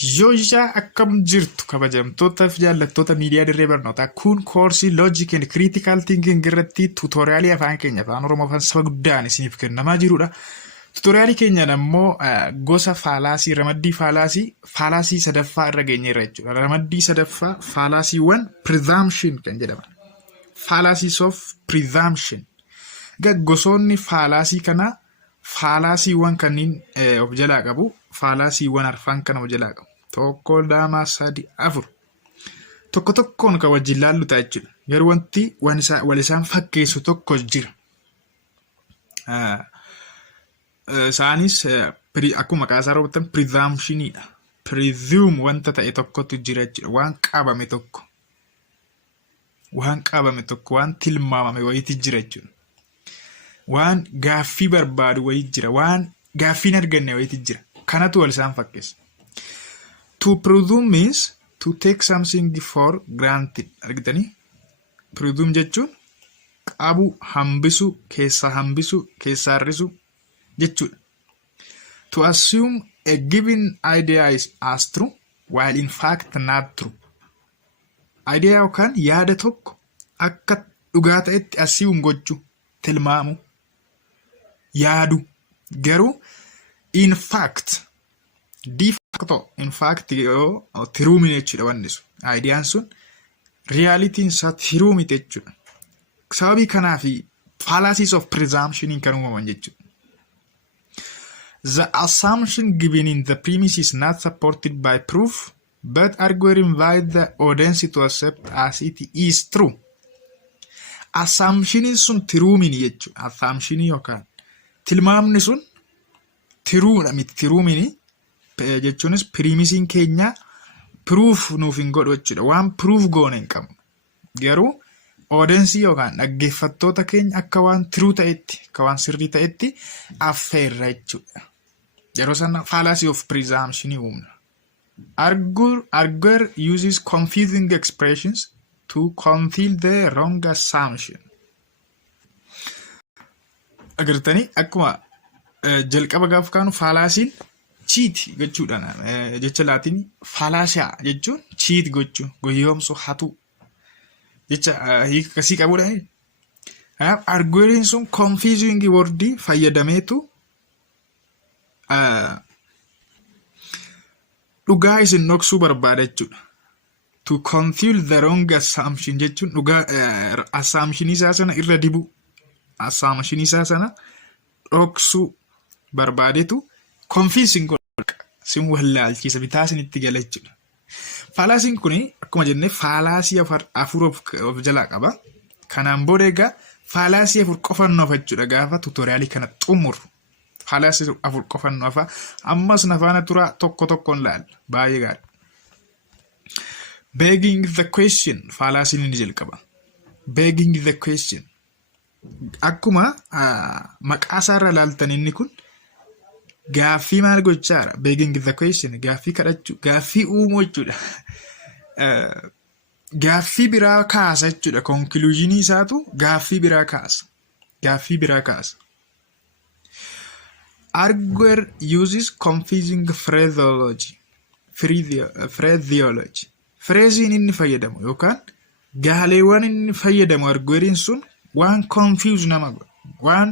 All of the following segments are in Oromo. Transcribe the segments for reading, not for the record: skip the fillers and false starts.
Yoja akkam jirtu kabajamtootaaf jaallattoota miidiyaa Dirree Barnootaa kun koorsii logic and critical thinking irratti tuutoriyaalii afaan keenya afaan Oromoo afaan saba guddaan isiniif kennamaa jirudha. Tuutoriyaalii keenyaan ammoo gosa faalaasii ramaddii faalaasii sadaffaa irra geenyeerra jechuudha. Ramaddii sadaffaa faalaasiiwwan presumption kan jedhaman. Fallacies of Presumption. Gosoonni faalaasii kana faalaasiiwwan kanneen of jalaa qabu. Faalaasiiwwan arfan kana of jalaa qabu. Tokko, lama, sadi, afur. Tokko tokkoon kan wajjin laallu ta'a jechuudha. Garuu wanti wal isaan fakkeessu tokko jira. Isaanis akkuma qaasaa raawwatan presumptionidha. Presume wanta ta'e tokkotu jira jechuudha. Waan qabame tokko. Waan tilmaamame wayiiti jira jechuudha. Waan gaaffii barbaadu wayiiti jira. Waan gaaffiin arganne wayiiti jira. Kanatu wal isaan fakkeessa. To presume means to take something for granted. Argitanii? Presume jechuun qabu hambisu, keessaa hambisu, keessaa hir'isu jechuudha. To assume a given idea is as true while in fact not true. Idea yookaan yaada tokko akka dhugaa ta'etti assume gochuu, tilmaamu, yaadu. Garuu in fact, de facto, in fact, true jechuudha wanni sun. Ideyaan sun realitiin isaa true miti jechuudha. Sababii kanaaf fallacies of presumption kan uumaman jechuudha. The assumption given in the premise is not supported by proof, but arguer invite the audience to accept as it is true. Assumption sun true mini jechuudha. Assumption yookaan tilmaamni sun true miti true mini jechuunis premising keenya proof nuuf hin godhu jechuudha. Waan proof goone hin qabnu. Garuu audience yookaan dhaggeeffattoota keenya akka waan true ta'etti, akka waan sirrii ta'etti affeerra jechuudha. Yeroo sana fallacy of presumption uumna. Arguer uses confusing expressions to conceal the wrong assumption. Agartanii akkuma jalqaba gaaf kaanu fallaasiin cheat gochuudhaan jecha laatiin fallacia jechuun cheat gochuu, goyoomsuu, hatu jecha hiikasii qabudha. Kanaaf argueriin sun confusing wordii fayyadameetu dhugaa isin dhoksuu barbaada jechuudha. To conceal the wrong assumption jechuun dhugaa assumption isaa sana irra dibu, assumption isaa sana dhoksuu barbaadetu confusing sin wallaalchiisa bitaa isinitti gala jechuudha. Fallaasiin kun akkuma jennee fallaasii afur of jalaa qaba. Kanaan booda egaa fallaasii afur qofannoof jechuudha gaafa tuutoriyaalii kana xumurru. Fallaasii afur qofannoof ammas nafaana turaa tokko tokkoon laalla. Baay'ee gaarii. Begging the question fallaasiin inni jalqaba. Begging the question. Akkuma maqaa isaarra laaltan inni kun gaaffii maal gochaara? Begging the question, gaaffii kadhachuu, gaaffii uumuu jechuudha. Gaaffii biraa kaasa jechuudha. Conclusion isaatu gaaffii biraa kaasa. Arguer uses confusing phraseology. Phrasein inni fayyadamu yookaan gaaleewwan inni fayyadamu argueriin sun waan confuse nama godhu, waan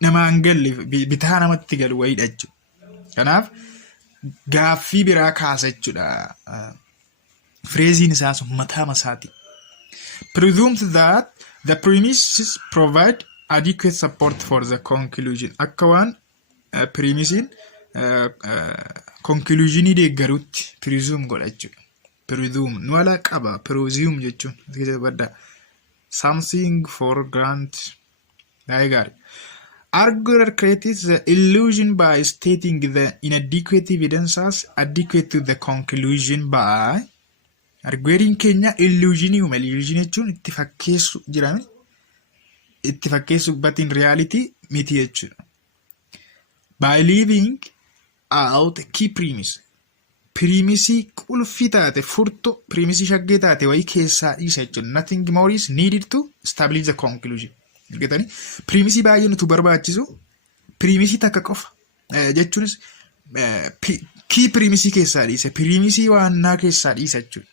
namaan galle bitaa namatti galu wayiidha jechuudha. Kanaaf gaaffii biraa kaasa jechuudha. Phrasein isaa sun mataa masaati. Presumes that the premises provide adequate support for the conclusion. Akka waan premisiin conclusionii deeggaruutti presume godha jechuudha. Presume nu ala qaba presume jechuun something for granted. Gaarii. Arguer creates the illusion by stating the inadequate evidence as adequate to the conclusion by. Argueriin keenya illusionii uume. Illusion jechuun itti fakkeessu jirame. Itti fakkeessu but in reality miti jechuudha. By leaving out key premise. Premisii qulfii taate furto, premisii shaggee taate wayii keessaa dhiisa jechuudha. Nothing more is needed to establish the conclusion. Argatanii premisii baay'ee nutu barbaachisu premisii takka qofa jechuunis key premise keessaa dhiise. Premise waannaa keessaa dhiisa jechuudha.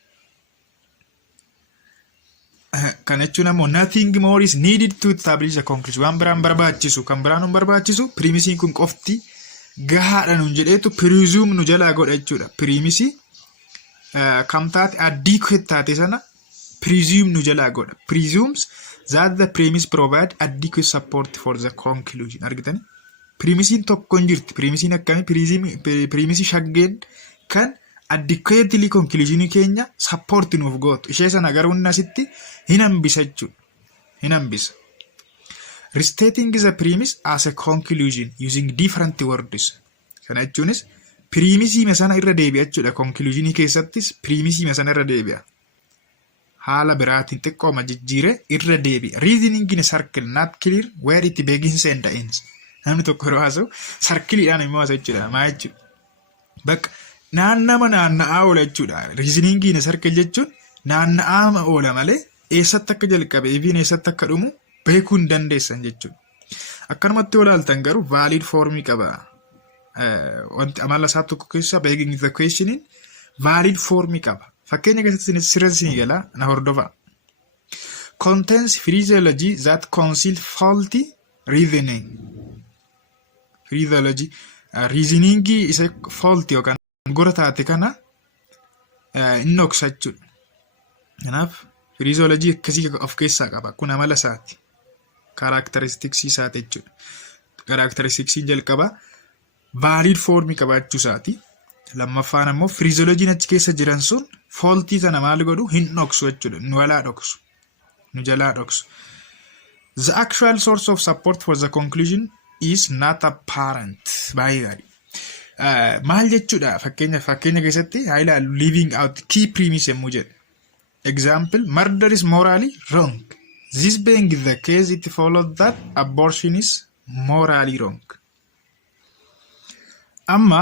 Kana jechuun ammoo nothing more is needed to establish a conclusion. Waan biraan barbaachisu kan biraan nun barbaachisu premise kun qofti gahaadha nun jedheetu presume nu jalaa godha jechuudha. Premise kam taate adequate taate sana presume nu jalaa godha. Presumes that the premise provide adequate support for the conclusion. Argitani? Premise tokko hin jirti. Premise akkami? Premise shaggeen kan adequately conclusion keenya support nuuf gootu. Ishee sana garuu asitti hin hambisa jechuudha. Hin hambisa. Restating the premise as a conclusion using different words. Kana jechuunis premise sana irra deebi'a jechuudha. Conclusion keessattis premise sana irra deebi'a. Haala biraatiin xiqqooma jijjiire irra deebi'a. Reasoning in a circle not clear where it begins and ends. Namni tokko yeroo haasa'u sarkiliidhaan immoo haasa'u jechuudha. Maa jechuudha? Bakka naanna'aa oola jechuudha. Reasoning in a circle jechuun naanna'aa oola malee eessatti akka jalqabe eebiin eessatti akka dhumu beekuu hin dandeessan jechuudha. Akkanumatti olaaltan garuu valid formii qaba. Wanti amala isaa tokko keessa begging the questioning valid formii qaba. Fakkeenya keessatti sirreessanii galaa na hordofa. Contains phraseology that conceal faulty reasoning. Phraseology reasoning isa faulty yookaan gora taate kana inni dhoksa jechuudha. Kanaaf phraseology akkasii of keessaa qaba. Kun amala isaati. Characteristics isaati jechuudha. Characteristics jalqaba valid formii qabaachuu isaati. Lammaffaan ammoo phraseology achi keessa jiran sun faulty sana maal godhu hin dhoksu jechuudha. Nu jalaa dhoksu. Nu jalaa dhoksu. The actual source of support for the conclusion is not apparent. Baay'ee gaarii. Maal jechuudha fakkeenya keessatti haa ilaallu leaving out key premise yemmuu jedhu. Example, murder is morally wrong. This being the case, it follows that abortion is morally wrong. Amma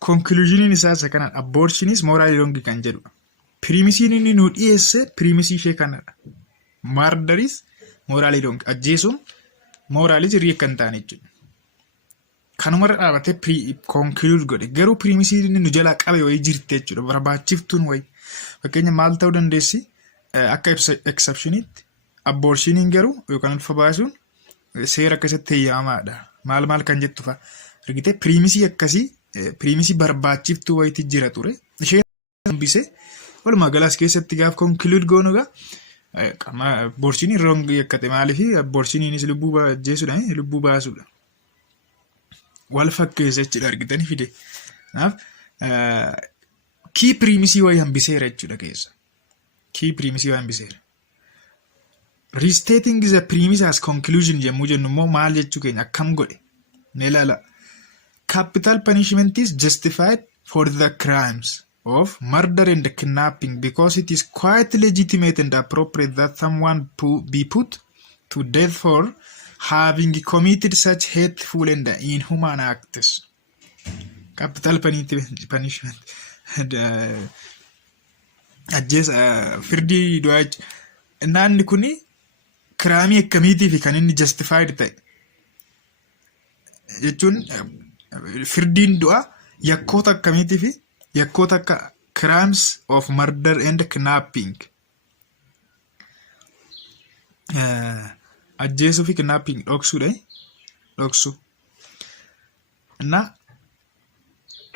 conclusion isaa isa kanadha. Abortion is morally wrong kan jedhu. Premise inni nu dhiyeesse premise ishee kanadha. Murder is morally wrong. Ajjeesuun morally sirrii akka hin taane jechuudha. Kanumarra dhaabatee conclude godhe. Garuu premise inni nu jalaa qabe wayii jirti jechuudha. Barbaachiftuun wayii. Fakkeenya maal ta'uu dandeessi? Akka exceptionitti abortioniin garuu yookaan ulfa baasuun seera akkasitti heeyyamaadha. Maal kan jettu fa'a. Argitee premise akkasii premise barbaachiftuu wayiitti jira ture. Isheen hambisee walumaa galaas keessatti gaaf conclude goonu gaa abortioniin wrong akkate maaliif abortioniinis lubbuu ajjeessuudha lubbuu baasuudha. Wal fakkeessa jechuudha argitanii fide. Kanaaf key premise wayii hambiseera jechuudha keessa. Key premise wayii hambiseera. Restating the premise as conclusion jemmuu jennu immoo maal jechuu keenya akkam godhe? Ne ilaala. Capital punishment is justified for the crimes of murder and kidnapping because it is quite legitimate and appropriate that someone be put to death for having committed such hateful and inhuman acts. Capital punishment. Firdii du'aa naanni kuni kiraamii akkamiitiif kan inni justified ta'e jechuun firdiin du'aa yakkoota akkamiitiif yakkoota akka crimes of murder and kidnapping ajjeesuu fi kidnapping dhoksuudha dhoksu na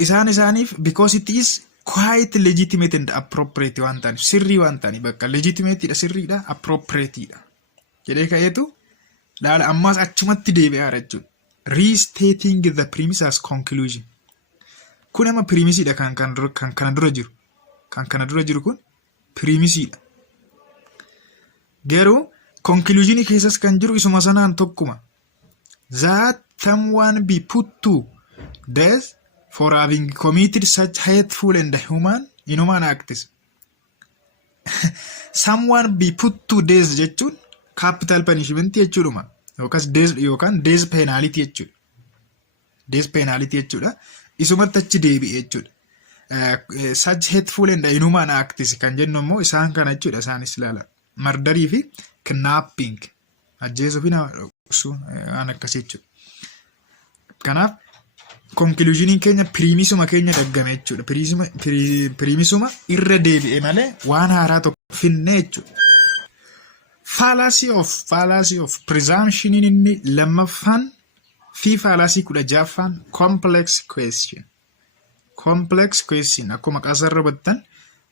isaaniif because it is quite legitimate and appropriate waan ta'aniif sirrii waan ta'aniif bakka legitimate dha sirriidha appropriate dha jedhee ka'eetu laala ammaas achumatti deebi'aa jechuudha. Restating the premise as conclusion. Kun amma premise dha kan kana dura jiru. Kan kana dura jiru kun premise dha. Garuu conclusion keessas kan jiru isuma sanaan tokkuma. That someone be put to death for having committed such hateful and inhuman acts. Someone be put to death jechuun capital punishment jechuudha. Yookaan death penalty jechuudha. Death penalty jechuudha. Isumatti achi deebi'e jechuudha. Such hateful and inhuman acts kan jennu immoo isaan kana jechuudha. Isaanis ilaala. Murderii fi kidnapping. Ajjeesuu fi nama dhoksuun waan akkasii jechuudha. Kanaaf conclusion keenya premisuma keenya daggame jechuudha. Premisuma irra deebi'e malee waan haaraa tokko finne jechuudha. Fallacy of presumption inni lammaffaan fi fallacy 16ffaan complex question. Complex question akkuma qasarra battan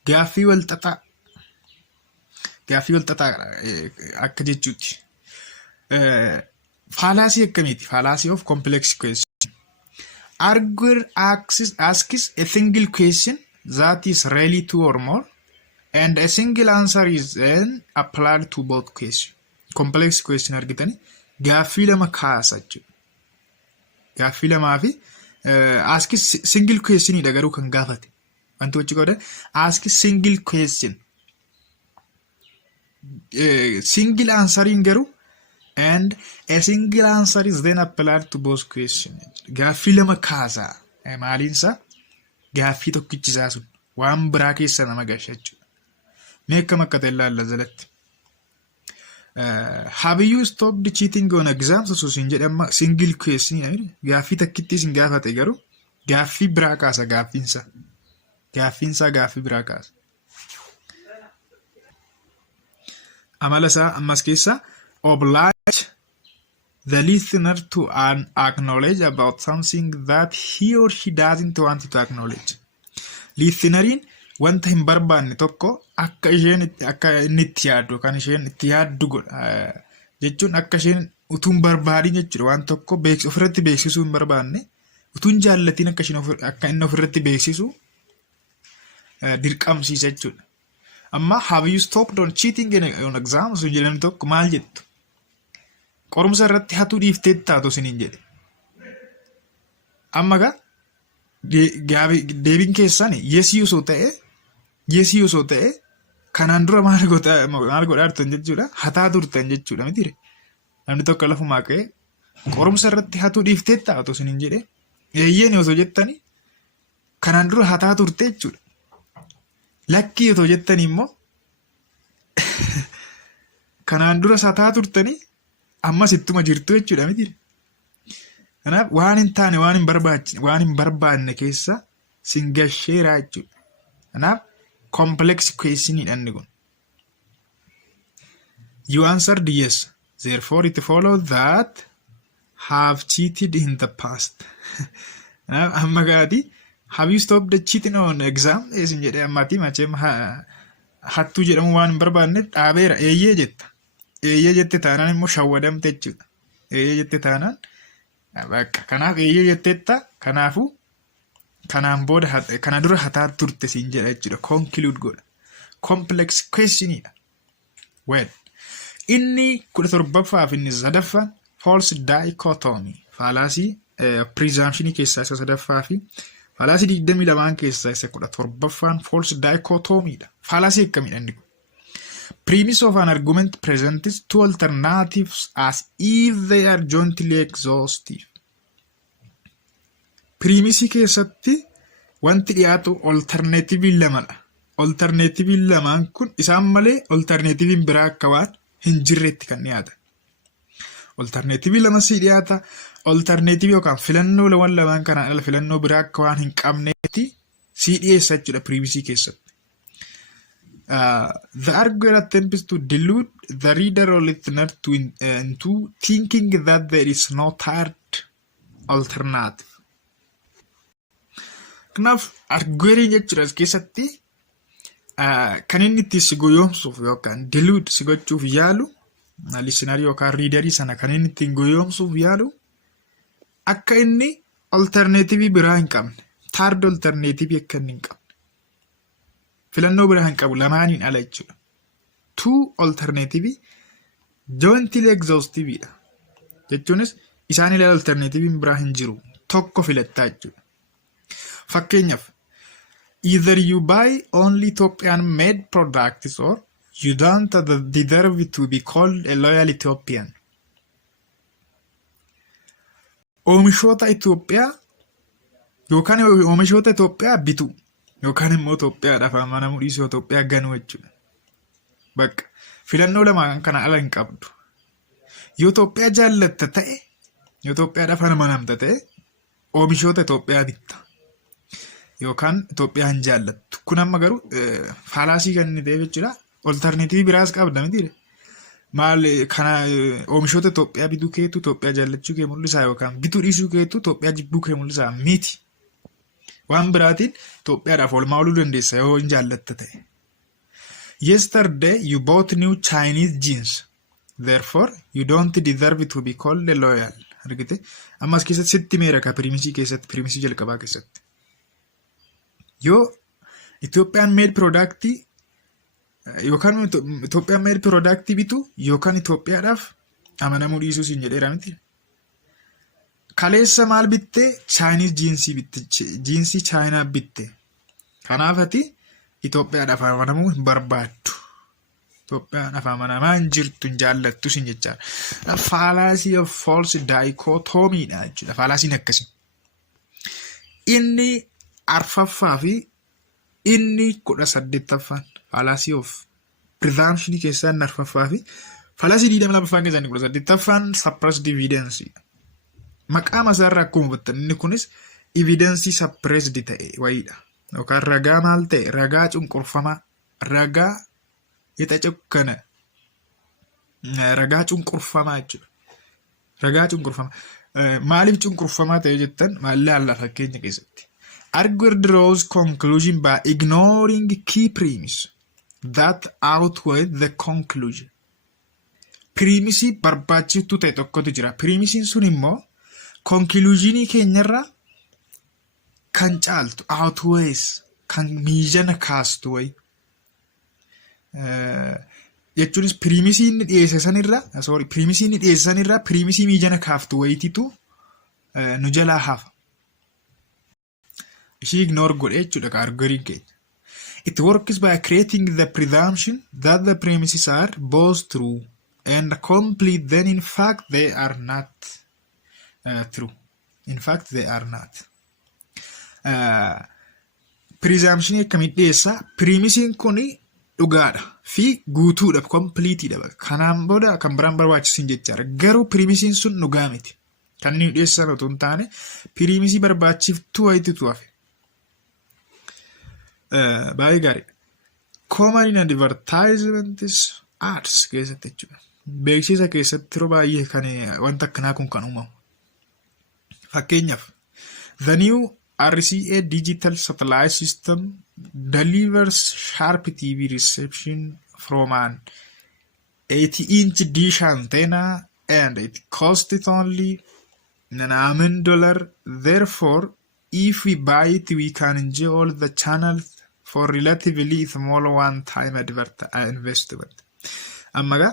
gaaffii wal xaxaa akka jechuuti. Fallacy akkamiiti? Fallacy of complex question. Arguer asks a single question that is really two or more, and a single answer is then applied to both questions. Complex question argitani gaaffii lama kaasa jechuudha. Gaaffii lamaa fi ask single question idha garuu kan gaafate. Wanti wachi godhan ask single question. Single answering garuu and a single answer is then applied to both questions. Gaaffii lama kaasa. Maaliinsa gaaffii tokkichisaa sun waan biraa keessa nama gasha jechuudha. Mee akkam akka ta'e ilaalla jalatti. Have you stopped cheating on exams? So sin jedhama single question gaaffii takkitti sin gaafate garuu gaaffii biraa kaasa gaaffiinsa gaaffii biraa kaasa. Amala isaa ammas keessa oblige the listener to acknowledge about something that he or she doesn't want to acknowledge. Listeneriin wanta hin barbaanne tokko akka inni itti yaaddu kan isheen itti yaaddu godha jechuun akka isheen utuun barbaadin jechuudha. Waan tokko ofirratti beeksisuu hin barbaanne utuun jaallatiin akka inni ofirratti beeksisu dirqamsiisa jechuudha. Amma have you stopped on cheating on exams jedhamu tokko maal jettu? Qorumsa irratti hatuu dhiiftee taatu siniin jedhe. Amma deebiin keessan yesii osoo ta'e kanaan dura maal godhaa turtan jechuudha. Hataa turtan jechuudha mitiire. Namni tokko lafumaa ka'ee qorumsa irratti hatuu dhiiftee taatu siniin jedhe. Eeyyeen osoo jettani kanaan dura hataa turte jechuudha. Lakkii osoo jettani immoo kanaan dura hataa turtanii ammas ittuma jirtu jechuudha mitiire. Kanaaf waan hin taane waan hin barbaanne keessa sin gasheera jechuudha. Kanaaf complex question inni kun. You answered yes. Therefore it follows that have cheated in the past. Amma gaati have you stopped cheating on exam? Eesin jedhee ammati macheem hattuu jedhamu waan hin barbaanne dhaabeera eeyyee jetta. Eeyyee jette taanaan immoo shawwadamte jechuudha. Eeyyee jette taanaan bakka kanaaf eeyyee jettetta kanaafu kanaan booda kana dura hataa turte siin jedha jechuudha. Conclude godha. Complex questionidha. Well, inni 17ffaa fi inni 9ffaan false dichotomy. Fallacy presumption keessaa isa 9ffaa fi fallacy 22 keessaa isa 17ffaan false dichotomyidha. Fallacy akkamidha inni kun? Premise of an argument presents two alternatives as if they are jointly exhaustive. Premise keessatti wanti dhiyaatu alternative lamadha. Alternative lamaan kun isaan malee alternative biraa akka waan hin jirretti kan dhiyaatan. Alternative lama si dhiyaata. Alternative yookaan filannoo lamaan kanaan ala filannoo biraa akka waan hin qabneetti si dhiyeessa jechuudha premise keessatti. The arguer attempts to delude the reader or listener into thinking that there is no third alternative. Kanaaf arguerii jechuudha as keessatti kan inni itti si goyoomsuuf yookaan delude si gochuuf yaalu listenerii yookaan readerii sana kan inni ittiin goyoomsuuf yaalu akka inni alternative biraa hin qabne third alternative akka inni hin qabne. Filannoo biraa hin qabu lamaaniin ala jechuudha. Two alternative jointly exhaustive dha. Jechuunis isaan ilaa alternative biraa hin jiru. Tokko filattaa jechuudha. Fakkeenyaaf either you buy only Ethiopian made products or you don't deserve to be called a loyal Ethiopian. Oomishoota Itoophiyaa yookaan oomishoota Itoophiyaa bitu. Yookaan immoo Itoophiyaadhaaf amanamuu dhiisuu Itoophiyaa ganuu jechuudha. Bakka filannoo lamaan kana ala hin qabdu. Yoo Itoophiyaa jaallatta ta'e, yoo Itoophiyaadhaaf amanamta ta'e, oomishoota Itoophiyaa bitta. Yookaan Itoophiyaan jaallattu. Kun amma garuu faalaasii kan inni ta'e jechuudha. Oltarneetiivii biraas qabda miti. Maal kana oomishoota Itoophiyaa bituu keetu Itoophiyaa jaallachuu kee mul'isaa yookaan bituu dhiisuu keetu Itoophiyaa jibbuu kee mul'isaa miti. Waan biraatiin Itoophiyaadhaaf oolmaa ooluu dandeessa yoo hin jaallatta ta'e. Yesterday you bought new Chinese jeans. Therefore you don't deserve to be called loyal. Argite? Ammas keessatti sitti meera ka pirimisii keessatti pirimisii jalqabaa keessatti. Yoo Ethiopian made product yookaan Ethiopian made product bitu yookaan Itoophiyaadhaaf amanamuu dhiisuu siin jedheera miti. Kaleessa maal bitte? Chinese jeansii bitte. Jeansii China bitte. Kanaaf ati Itoophiyaadhaaf amanamuu hin barbaaddu. Itoophiyaadhaaf amanamaa hin jirtu hin jaallattu siin jechaadha. Fallacy of false dichotomy dha jechuudha. Fallacy'n akkasii. Inni arfaffaa fi inni 18ffaan fallacy of presumption keessaa inni arfaffaa fi fallacy 22ffaan keessaa inni 18ffaan suppressed evidence. Maqaa masaarraa akkuma hubattan inni kunis evidence suppressed ta'e wayiidha. Yookaan ragaa maal ta'e? Ragaa cunqurfamaa. Ragaa ita cokkana. Ragaa cunqurfamaa jechuudha. Ragaa cunqurfamaa. Maaliif cunqurfamaa ta'e jettan maal laalla fakkeenya keessatti. Arguer draws conclusion by ignoring key premise that outweigh the conclusion. Premise barbaachiftuu ta'e tokkotu jira. Premise sun immoo conclusionii keenyarraa kan caaltu outweighs kan miijana kaastu wayi. Jechuunis premise inni dhiyeesse sanirraa premise inni dhiyeesse sanirraa premise miijana kaaftu wayititu nu jalaa hafa. Ishii ignore godhe jechuudha ka argueriin keenya. It works by creating the presumption that the premises are both true and complete, then in fact they are not true. In fact they are not. Presumption akkamitti dhiyeessa? Premisiin kuni dhugaadha fi guutuudha, completeedha. Kanaan booda kan biraan barbaachisu jechaadha. Garuu premisiin sun dhugaa miti. Kan inni dhiyeessan otoo hin taane premisii barbaachiftuu wayititu hafe. Baay'ee gaarii. Common in advertisements ads keessatti jechuudha. Beeksisa keessatti yeroo baay'ee kan wanta akkanaa kun kan uumamu. Fakkeenyaaf the new RCA digital satellite system delivers sharp TV reception from an 80-inch dish antenna and it costs only $9. Therefore, if we buy it, we can enjoy all the channels for relatively small one-time investment. Ammaga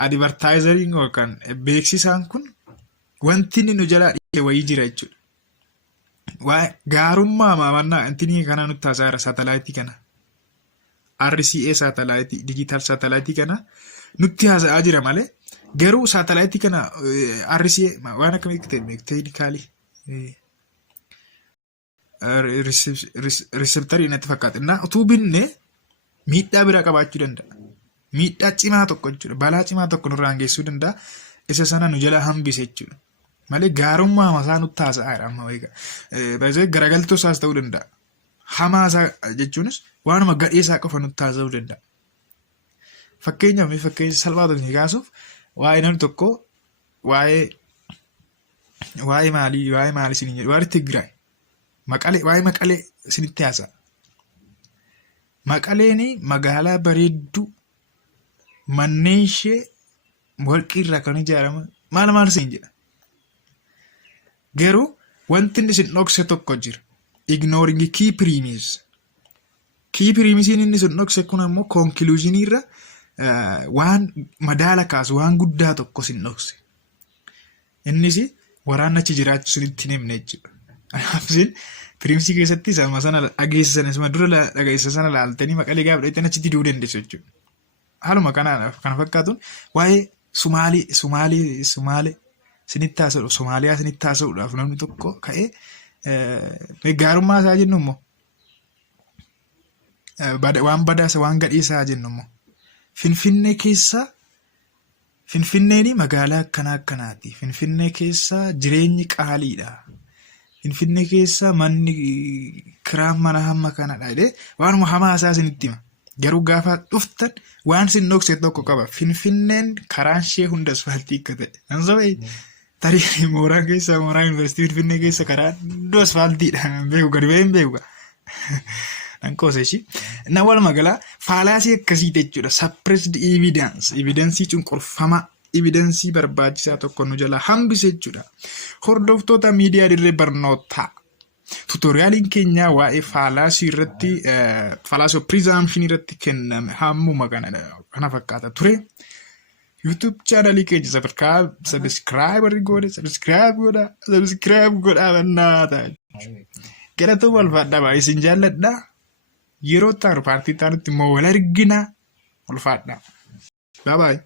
advertising yookaan beeksisaan kun wanti inni nu jalaa dhiye wayii jira jechuudha. Waa gaarummaa maamannaa intini kana nutti haasa'eera saatalaayitii kana. RCA saatalaayitii digital saatalaayitii kana nutti haasa'aa jira malee garuu saatalaayitii kana RCA waan akkamitti ta'e teeknikaalii receptarii natti fakkaata. Innaa utuu binne miidhaa biraa qabaachuu danda'a. Miidhaa cimaa tokko jechuudha. Balaa cimaa tokko nurraan geessuu danda'a. Isa sana nu jala hambise jechuudha. Malee gaarummaa masaa nutti haasa'aadha amma wayii. Baay'ee garagaltuu isaas ta'uu danda'a. Hamaa isaa jechuunis waanuma gadhee isaa qofa nutti haasa'uu danda'a. Fakkeenyaaf fakkeenya salphaa tokko kaasuuf waa'ee namni tokko waa'ee maalii isin jedhu waa'ee Tigraay. Waa'ee Maqalee isinitti haasa'a. Maqaleen magaalaa bareedduu manneen ishee warqii irraa kan ijaaramu maal isin jedha. Garuu wanti inni isin dhokse tokko jira. Ignoring key premise. Key premise inni isin dhokse kun ammoo conclusion irra waan madaala kaasu waan guddaa tokko isin dhokse. Innis waraanni achi jiraachuu isinitti hin himne jechuudha. Kanaafis premise keessatti sama sana dhageessisan isuma dura dhageessa sana laaltanii Maqalee gaafa dhaqxanii achitti du'uu dandeessu jechuudha. Haaluma kana fakkaatuun waa'ee Sumaalee sinitti haasa'u Somaaliyaa sinitti haasa'uudhaaf namni tokko ka'ee gaarummaa isaa jennu immoo waan badaasa waan gadhiisaa jennu immoo Finfinnee keessa Finfinneeni magaalaa akkanaati. Finfinnee keessa jireenyi qaaliidha. Finfinnee keessa manni kiraan mana hamma kanadha jedhee waanuma hamaa isaa isinitti hima. Garuu gaafa dhuftan waan isin dhokse tokko qaba. Finfinneen karaan ishee hunda asfaaltii akka ta'e. Nan sabee tarii mooraa keessa mooraa yuunivarsiitii Finfinnee keessa karaan hunda asfaaltiidha. Beeku gadi ba'een beeku. Nan qooseshi. Na walumaa gala faalaasii akkasii jechuudha. Suppressed evidence. Evidensii cunqurfamaa. Evidensii barbaachisaa tokko nu jala hambise jechuudha. Hordoftoota miidiyaa Dirree Barnootaa. Tutoriyaaliin keenya waa'ee faalaasii irratti Fallacies of Presumption irratti kenname hammuma kana fakkaata ture. YouTube channel keenya subscribe godhaa bannaata. Galata wal faadhaa isin jaalladha. Yeroo taanu paartii taanutti immoo wal argina. Wal faadhaa. Bye bye.